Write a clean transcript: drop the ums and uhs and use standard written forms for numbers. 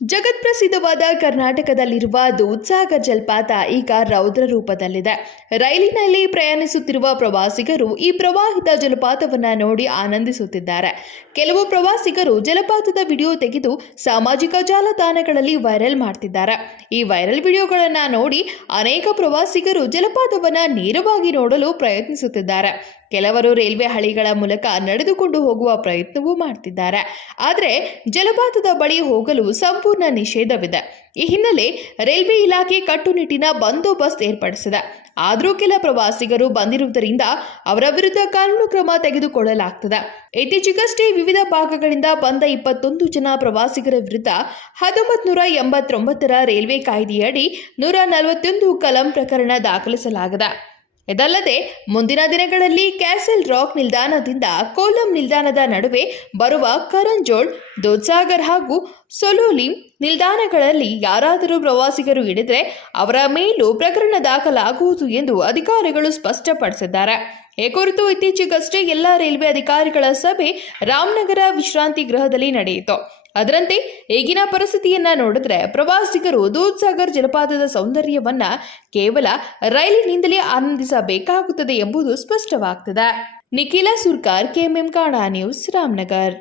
ಜಗತ್ಪ್ರಸಿದ್ಧವಾದ ಕರ್ನಾಟಕದಲ್ಲಿರುವ ದೂದ್ಸಾಗರ್ ಜಲಪಾತ ಈಗ ರೌದ್ರ ರೂಪದಲ್ಲಿದೆ. ರೈಲಿನಲ್ಲಿ ಪ್ರಯಾಣಿಸುತ್ತಿರುವ ಪ್ರವಾಸಿಗರು ಈ ಪ್ರವಾಹಿತ ಜಲಪಾತವನ್ನು ನೋಡಿ ಆನಂದಿಸುತ್ತಿದ್ದಾರೆ. ಕೆಲವು ಪ್ರವಾಸಿಗರು ಜಲಪಾತದ ವಿಡಿಯೋ ತೆಗೆದು ಸಾಮಾಜಿಕ ಜಾಲತಾಣಗಳಲ್ಲಿ ವೈರಲ್ ಮಾಡ್ತಿದ್ದಾರೆ. ಈ ವೈರಲ್ ವಿಡಿಯೋಗಳನ್ನು ನೋಡಿ ಅನೇಕ ಪ್ರವಾಸಿಗರು ಜಲಪಾತವನ್ನು ನೇರವಾಗಿ ನೋಡಲು ಪ್ರಯತ್ನಿಸುತ್ತಿದ್ದಾರೆ. ಕೆಲವರು ರೈಲ್ವೆ ಹಳಿಗಳ ಮೂಲಕ ನಡೆದುಕೊಂಡು ಹೋಗುವ ಪ್ರಯತ್ನವೂ ಮಾಡ್ತಿದ್ದಾರೆ. ಆದರೆ ಜಲಪಾತದ ಬಳಿ ಹೋಗಲು ಸಂಪೂರ್ಣ ನಿಷೇಧವಿದೆ. ಈ ಹಿನ್ನೆಲೆ ರೈಲ್ವೆ ಇಲಾಖೆ ಕಟ್ಟುನಿಟ್ಟಿನ ಬಂದೋಬಸ್ತ್ ಏರ್ಪಡಿಸಿದೆ. ಆದರೂ ಕೆಲ ಪ್ರವಾಸಿಗರು ಬಂದಿರುವುದರಿಂದ ಅವರ ವಿರುದ್ಧ ಕಾನೂನು ಕ್ರಮ ತೆಗೆದುಕೊಳ್ಳಲಾಗುತ್ತದೆ. ಇತ್ತೀಚೆಗಷ್ಟೇ ವಿವಿಧ ಭಾಗಗಳಿಂದ ಬಂದ 21 ಜನ ಪ್ರವಾಸಿಗರ ವಿರುದ್ಧ 1989ರ ರೈಲ್ವೆ ಕಾಯ್ದೆಯಡಿ 141 ಕಲಂ ಪ್ರಕರಣ ದಾಖಲಿಸಲಾಗಿದೆ. ಇದಲ್ಲದೆ ಮುಂದಿನ ದಿನಗಳಲ್ಲಿ ಕ್ಯಾಸಲ್ ರಾಕ್ ನಿಲ್ದಾಣದಿಂದ ಕೋಲಂ ನಿಲ್ದಾಣದ ನಡುವೆ ಬರುವ ಕರಂಜೋಳ್, ದೂದ್ಸಾಗರ್ ಹಾಗೂ ಸೊಲೋಲಿಂ ನಿಲ್ದಾಣಗಳಲ್ಲಿ ಯಾರಾದರೂ ಪ್ರವಾಸಿಗರು ಇಳಿದರೆ ಅವರ ಮೇಲೂ ಪ್ರಕರಣ ದಾಖಲಾಗುವುದು ಎಂದು ಅಧಿಕಾರಿಗಳು ಸ್ಪಷ್ಟಪಡಿಸಿದ್ದಾರೆ. ಈ ಕುರಿತು ಇತ್ತೀಚೆಗಷ್ಟೇ ಎಲ್ಲ ರೈಲ್ವೆ ಅಧಿಕಾರಿಗಳ ಸಭೆ ರಾಮನಗರ ವಿಶ್ರಾಂತಿ ಗೃಹದಲ್ಲಿ ನಡೆಯಿತು. ಅದರಂತೆ ಈಗಿನ ಪರಿಸ್ಥಿತಿಯನ್ನ ನೋಡಿದ್ರೆ ಪ್ರವಾಸಿಗರು ದೂದ್ಸಾಗರ್ ಜಲಪಾತದ ಸೌಂದರ್ಯವನ್ನ ಕೇವಲ ರೈಲಿನಿಂದಲೇ ಆನಂದಿಸಬೇಕಾಗುತ್ತದೆ ಎಂಬುದು ಸ್ಪಷ್ಟವಾಗ್ತದೆ. ನಿಖಿಲ ಸುರ್ಕಾರ್, KMM ಕನ್ನಡ ನ್ಯೂಸ್, ರಾಮನಗರ್.